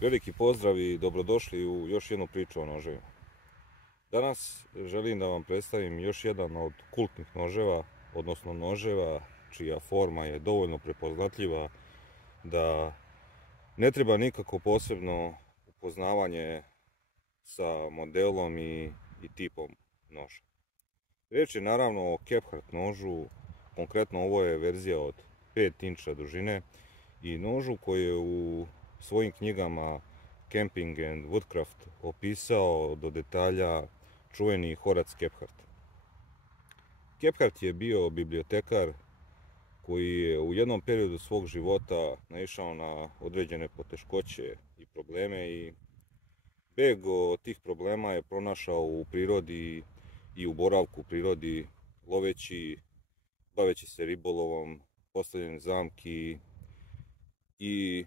Veliki pozdrav i dobrodošli u još jednu priču o noževima. Danas želim da vam predstavim još jedan od kultnih noževa, odnosno noževa čija forma je dovoljno prepoznatljiva da ne treba nikako posebno upoznavanje sa modelom i tipom noža. Riječ je naravno o Kephart nožu, konkretno ovo je verzija od 5 inča dužine i nožu koji je u svojim knjigama Camping and Woodcraft opisao do detalja čuveni Horace Kephart. Kephart je bio bibliotekar koji je u jednom periodu svog života naišao na određene poteškoće i probleme i beg od tih problema je pronašao u prirodi i u boravku u prirodi, loveći, baveći se ribolovom, postavljanjem zamki i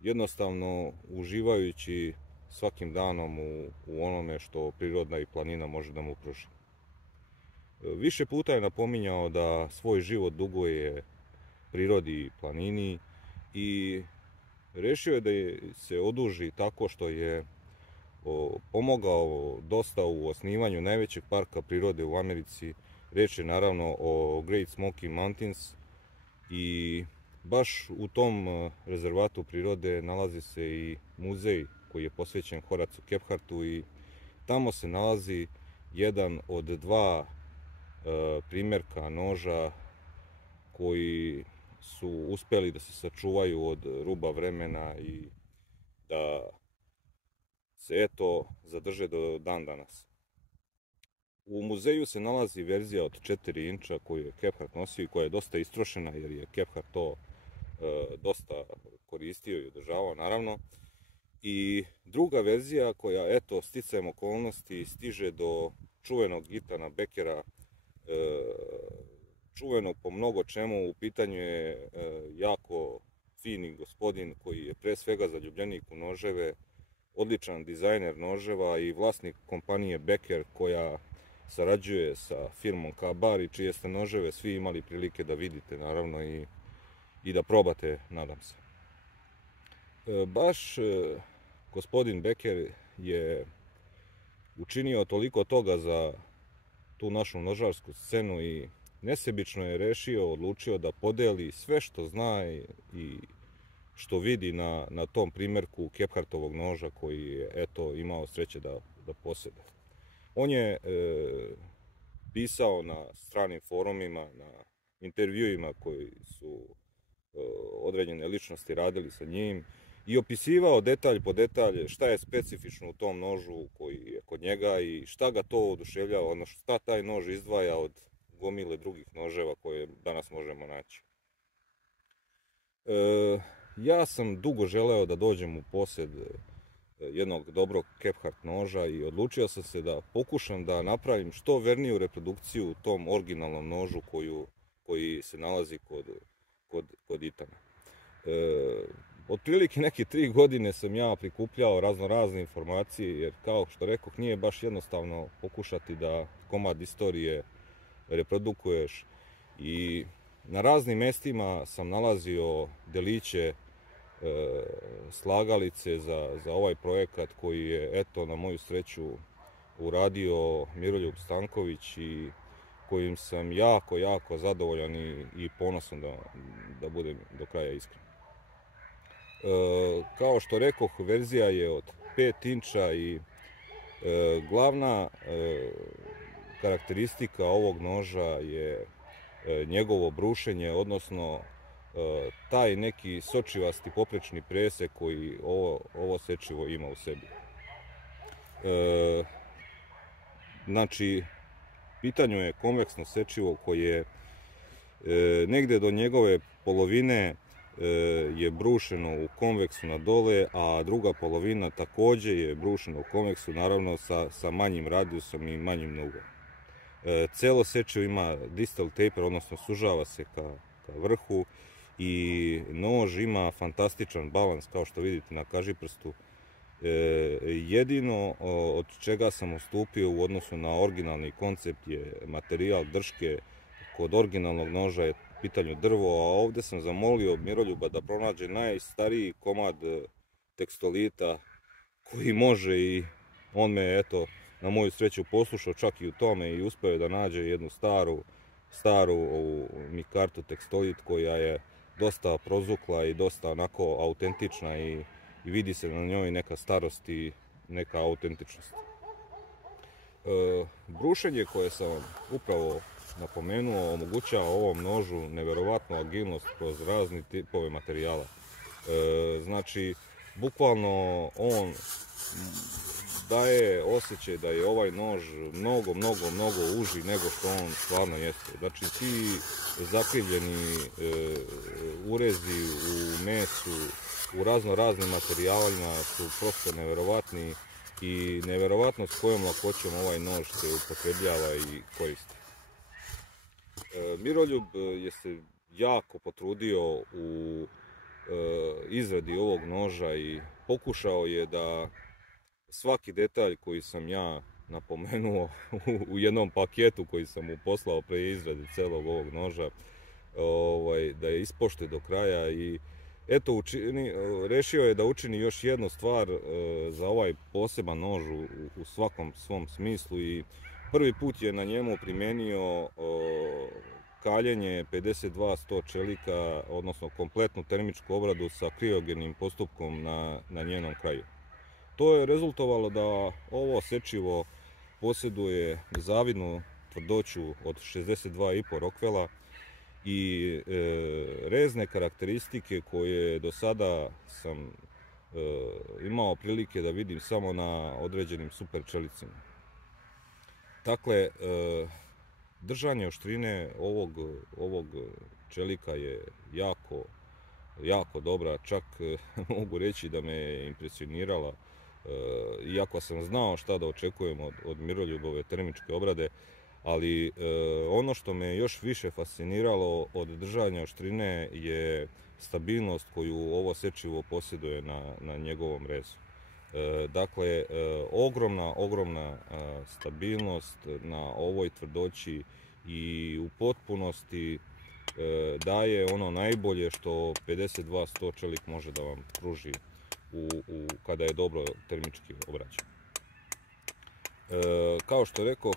jednostavno uživajući svakim danom u onome što priroda i planina može da mu pruži. Više puta je napominjao da svoj život duguje prirodi i planini i rešio je da se oduži tako što je pomogao dosta u osnivanju najvećeg parka prirode u Americi. Riječ je naravno o Great Smoky Mountains i baš u tom rezervatu prirode nalazi se i muzej koji je posvećen Horacu Kephartu i tamo se nalazi jedan od dva primjerka noža koji su uspjeli da se sačuvaju od ruba vremena i da se eto zadrže do dan danas. U muzeju se nalazi verzija od 4 inča koju je Kephart nosio i koja je dosta istrošena jer je Kephart to dosta koristio i održavao naravno. I druga verzija koja eto sticajem okolnosti stiže do čuvenog Ethana Beckera, čuvenog po mnogo čemu. U pitanju je jako fini gospodin koji je pre svega zaljubljenik u noževe, odličan dizajner noževa i vlasnik kompanije Becker koja sarađuje sa firmom Ka-Bar i čije ste noževe svi imali prilike da vidite naravno i da probate, nadam se. Baš gospodin Becker je učinio toliko toga za tu našu nožarsku scenu i nesebično je odlučio da podeli sve što zna i što vidi na tom primjerku Kephartovog noža koji je eto imao sreće da posjede. On je pisao na stranim forumima, na intervjuima koji su određene ličnosti radili sa njim i opisivao detalj po detalj šta je specifično u tom nožu koji je kod njega i šta ga to oduševljava, odnosno šta taj nož izdvaja od gomile drugih noževa koje danas možemo naći. Ja sam dugo želeo da dođem u posjed jednog dobrog Kephart noža i odlučio sam se da pokušam da napravim što verniju reprodukciju u tom originalnom nožu koji se nalazi kod Ethana. Otprilike neke 3 godine sam ja prikupljao razne informacije jer kao što rekoh nije baš jednostavno pokušati da komad istorije reprodukuješ i na raznim mestima sam nalazio deliće slagalice za ovaj projekat koji je eto na moju sreću uradio Miroljub Stanković i kojim sam jako zadovoljan i ponosan da budem do kraja iskren. Kao što rekoh, verzija je od 5 inča i glavna karakteristika ovog noža je njegovo brušenje, odnosno taj neki sočivasti poprečni presek koji ovo sečivo ima u sebi. Znači, pitanju je konveksno sečivo koje negde do njegove polovine je brušeno u konveksu na dole, a druga polovina takođe je brušena u konveksu, naravno sa manjim radijusom i manjim nugom. Celo sečivo ima distal taper, odnosno sužava se ka vrhu i nož ima fantastičan balans kao što vidite na kažiprstu. Jedino od čega sam ustupio u odnosu na originalni koncept je materijal drške. Kod originalnog noža je pitanju drvo, a ovde sam zamolio Miroljuba da pronađe najstariji komad tekstolita koji može, i on me eto na moju sreću poslušao čak i u tome i uspio je da nađe jednu staru mikartu tekstolit koja je dosta prozukla i dosta onako autentična i vidi se na njoj neka starost i neka autentičnost. Brušenje koje sam vam upravo napomenuo omogućava ovom nožu nevjerovatnu agilnost kroz razne tipove materijala. Znači, bukvalno on daje osjećaj da je ovaj nož mnogo uži nego što on stvarno jeste. Znači, ti zakrivljeni urezi u mesu, u raznim materijalima su prosto nevjerovatni i nevjerovatno s kojom lakoćom ovaj nož se upotrebljava i koristi. Miroljub je se jako potrudio u izradi ovog noža i pokušao je da svaki detalj koji sam ja napomenuo u jednom paketu koji sam mu poslao pre izrade celog ovog noža, da je ispoštuje do kraja i eto, rešio je da učini još jednu stvar za ovaj poseban nož u svakom svom smislu i prvi put je na njemu primenio kaljenje 52-100 čelika, odnosno kompletnu termičku obradu sa kriogenim postupkom na njenom kraju. To je rezultovalo da ovo sečivo posjeduje zavidnu tvrdoću od 62,5 Rockwella i rezne karakteristike koje do sada sam imao prilike da vidim samo na određenim super čelicima. Dakle, držanje oštrine ovog čelika je jako dobra, čak mogu reći da me je impresionirala, iako sam znao šta da očekujem od Miroljubove termičke obrade, ali ono što me još više fasciniralo od držanja oštrine je stabilnost koju ovo sečivo posjeduje na njegovom rezu. Dakle, ogromna stabilnost na ovoj tvrdoći i u potpunosti daje ono najbolje što 52-100 čelik može da vam pruži kada je dobro termički obrađen. Kao što rekoh,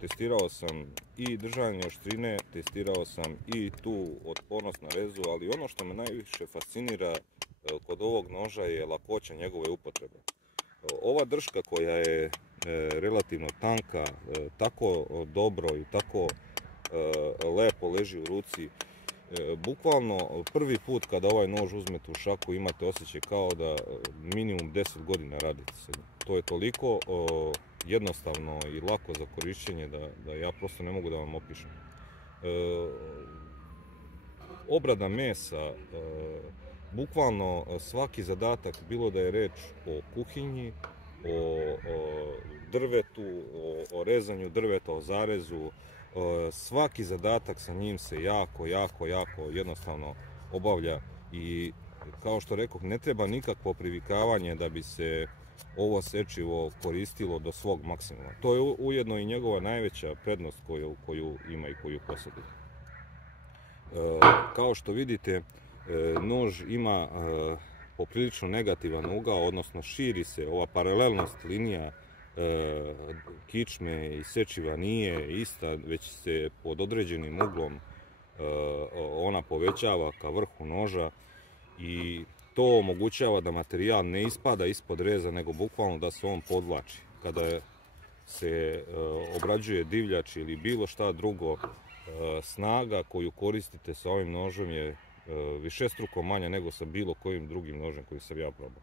testirao sam i držanje oštrine, testirao sam i tu otpornost na rezu, ali ono što me najviše fascinira kod ovog noža je lakoća njegove upotrebe. Ova drška koja je relativno tanka, tako dobro i tako lepo leži u ruci, bukvalno prvi put kada ovaj nož uzmete u šaku imate osjećaj kao da minimum 10 godina radite sa njim. To je toliko jednostavno i lako za korišćenje da ja prosto ne mogu da vam opišem. Obrada mesa, bukvalno svaki zadatak, bilo da je reč o kuhinji, o drvetu, o rezanju drveta, o zarezu, svaki zadatak sa njim se jako jednostavno obavlja i kao što rekoh, ne treba nikakvo privikavanje da bi se ovo sečivo koristilo do svog maksimuma. To je ujedno i njegova najveća prednost koju ima i koju posjeduje. Kao što vidite, nož ima poprilično negativan ugao, odnosno širi se, ova paralelnost linija kičme i sečiva nije ista, već se pod određenim uglom ona povećava ka vrhu noža i to omogućava da materijal ne ispada ispod reza, nego bukvalno da se on podvlači. Kada se obrađuje divljač ili bilo šta drugo, snaga koju koristite sa ovim nožem je višestruko manja nego sa bilo kojim drugim nožem koji sam ja probao.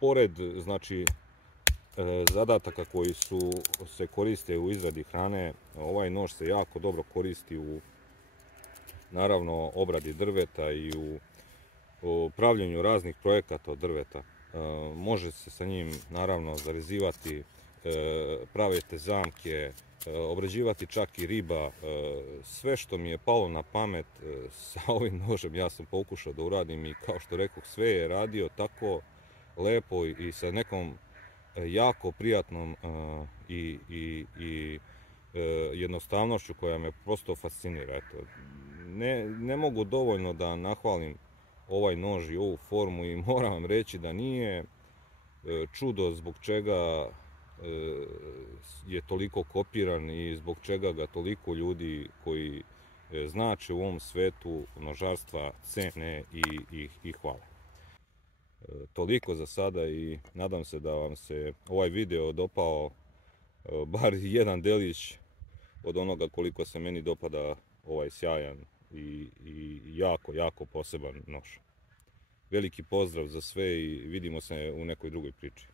Pored, znači, zadataka koji se koriste u izradi hrane, ovaj nož se jako dobro koristi u, naravno, obradi drveta i u pravljenju raznih projekata od drveta. Može se sa njim, naravno, zarezivati, praviti zamke, obrađivati čak i riba. Sve što mi je palo na pamet sa ovim nožem ja sam pokušao da uradim i kao što rekoh, sve je radio tako lepo i sa nekom jako prijatnom i jednostavnošću koja me prosto fascinira. Eto, ne mogu dovoljno da nahvalim ovaj nož i ovu formu i moram vam reći da nije čudo zbog čega je toliko kopiran i zbog čega ga toliko ljudi koji znače u ovom svetu nožarstva cene i hvale. Toliko za sada i nadam se da vam se ovaj video dopao bar jedan delić od onoga koliko se meni dopada ovaj sjajan i jako poseban nož. Veliki pozdrav za sve i vidimo se u nekoj drugoj priči.